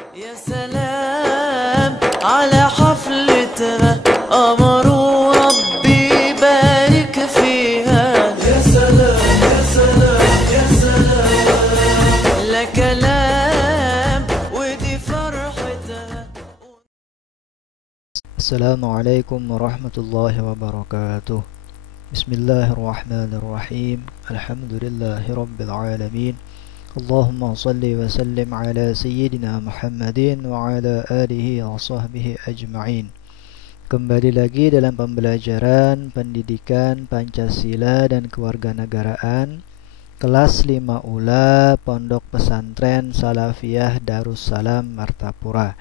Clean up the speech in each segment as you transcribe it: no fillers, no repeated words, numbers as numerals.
يا سلام على حفلتنا أمروا ربي بارك فيها يا سلام يا سلام يا سلام لا كلام ودي فرحتها. Assalamualaikum warahmatullahi wabarakatuh. Bismillahirrahmanirrahim. Alhamdulillahirabbil alamin. Allahumma shalli wa sallim ala sayyidina Muhammadin wa ala alihi wa sahbihi ajma'in. Kembali lagi dalam pembelajaran pendidikan Pancasila dan Kewarganegaraan kelas 5 Ula Pondok Pesantren Salafiyah Darussalam Martapura,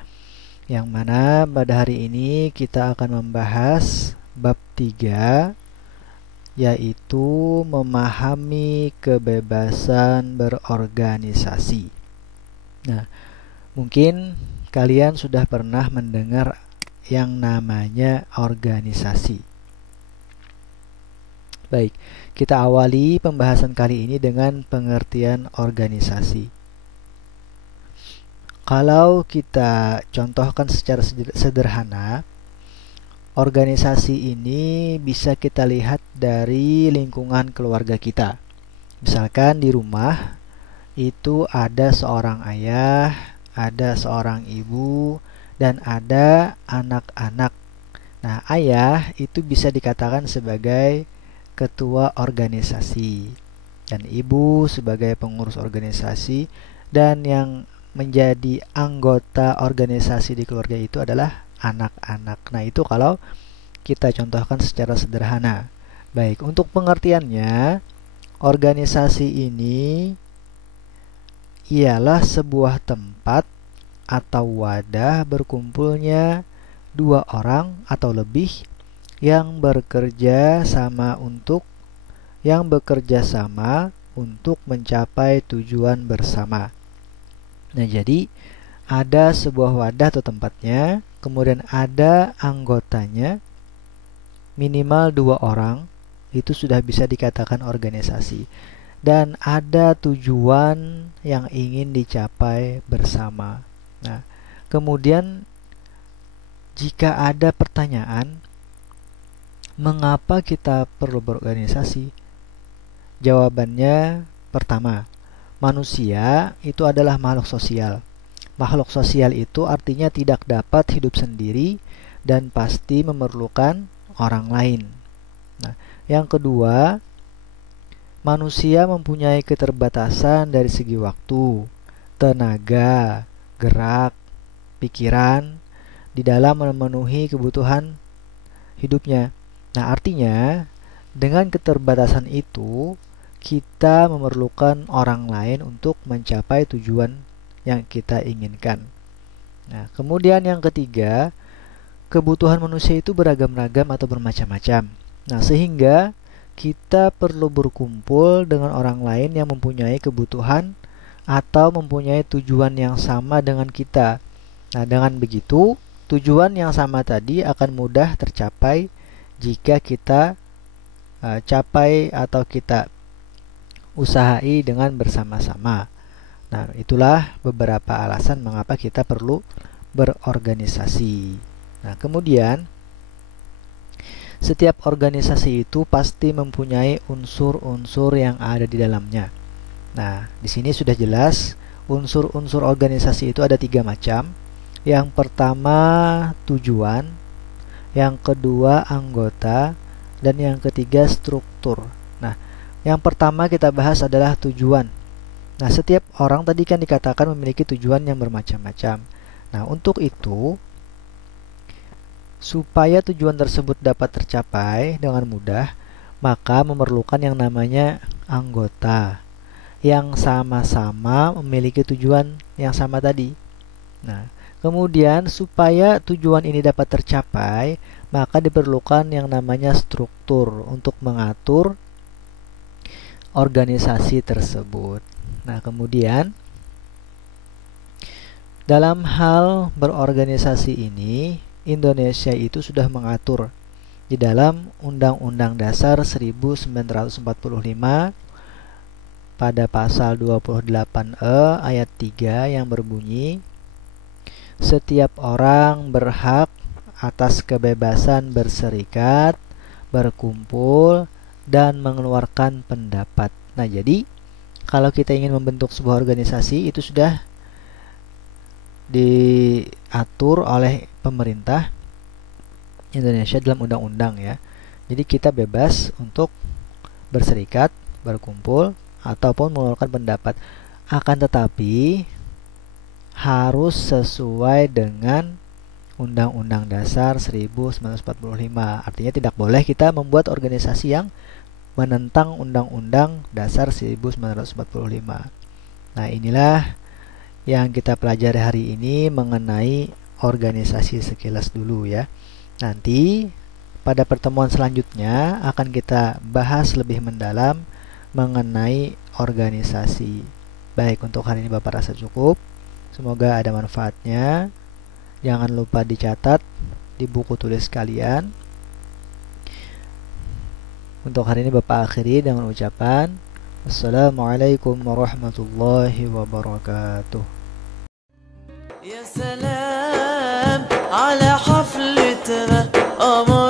yang mana pada hari ini kita akan membahas bab 3, yaitu memahami kebebasan berorganisasi. Nah, mungkin kalian sudah pernah mendengar yang namanya organisasi. Baik, kita awali pembahasan kali ini dengan pengertian organisasi. Kalau kita contohkan secara sederhana, organisasi ini bisa kita lihat dari lingkungan keluarga kita. Misalkan di rumah itu ada seorang ayah, ada seorang ibu, dan ada anak-anak. Nah, ayah itu bisa dikatakan sebagai ketua organisasi, dan ibu sebagai pengurus organisasi, dan yang menjadi anggota organisasi di keluarga itu adalah anak-anak. Nah, itu kalau kita contohkan secara sederhana. Baik, untuk pengertiannya, organisasi ini ialah sebuah tempat atau wadah berkumpulnya dua orang atau lebih yang bekerja sama untuk mencapai tujuan bersama. Nah, jadi ada sebuah wadah atau tempatnya, kemudian ada anggotanya, minimal 2 orang, itu sudah bisa dikatakan organisasi. Dan ada tujuan yang ingin dicapai bersama. Nah, kemudian jika ada pertanyaan, mengapa kita perlu berorganisasi? Jawabannya pertama, manusia itu adalah makhluk sosial. Makhluk sosial itu artinya tidak dapat hidup sendiri dan pasti memerlukan orang lain. Nah, yang kedua, manusia mempunyai keterbatasan dari segi waktu, tenaga, gerak, pikiran di dalam memenuhi kebutuhan hidupnya. Nah, artinya dengan keterbatasan itu kita memerlukan orang lain untuk mencapai tujuan yang kita inginkan. Nah, kemudian yang ketiga, kebutuhan manusia itu beragam-ragam atau bermacam-macam. Nah, sehingga kita perlu berkumpul dengan orang lain yang mempunyai kebutuhan atau mempunyai tujuan yang sama dengan kita. Nah, dengan begitu, tujuan yang sama tadi akan mudah tercapai jika kita capai atau kita usahai dengan bersama-sama. Nah, itulah beberapa alasan mengapa kita perlu berorganisasi. Nah, kemudian setiap organisasi itu pasti mempunyai unsur-unsur yang ada di dalamnya. Nah, di sini sudah jelas unsur-unsur organisasi itu ada 3 macam. Yang pertama tujuan, yang kedua anggota, dan yang ketiga struktur. Nah, yang pertama kita bahas adalah tujuan. Nah, setiap orang tadi kan dikatakan memiliki tujuan yang bermacam-macam. Nah, untuk itu, supaya tujuan tersebut dapat tercapai dengan mudah, maka memerlukan yang namanya anggota yang sama-sama memiliki tujuan yang sama tadi. Nah, kemudian supaya tujuan ini dapat tercapai, maka diperlukan yang namanya struktur untuk mengatur organisasi tersebut. Nah, kemudian dalam hal berorganisasi ini, Indonesia itu sudah mengatur di dalam Undang-Undang Dasar 1945 pada pasal 28E ayat 3 yang berbunyi, Setiap orang berhak atas kebebasan berserikat, berkumpul, dan mengeluarkan pendapat. Nah, jadi kalau kita ingin membentuk sebuah organisasi itu sudah diatur oleh pemerintah Indonesia dalam undang-undang ya. Jadi kita bebas untuk berserikat, berkumpul, ataupun mengeluarkan pendapat. Akan tetapi harus sesuai dengan Undang-Undang Dasar 1945. Artinya tidak boleh kita membuat organisasi yang menentang Undang-Undang Dasar 1945. Nah, inilah yang kita pelajari hari ini mengenai organisasi sekilas dulu ya. Nanti pada pertemuan selanjutnya akan kita bahas lebih mendalam mengenai organisasi. Baik, untuk hari ini Bapak rasa cukup. Semoga ada manfaatnya. Jangan lupa dicatat di buku tulis kalian. Untuk hari ini Bapak akhiri dengan ucapan Assalamualaikum warahmatullahi wabarakatuh. يا سلام على حفلتنا قمر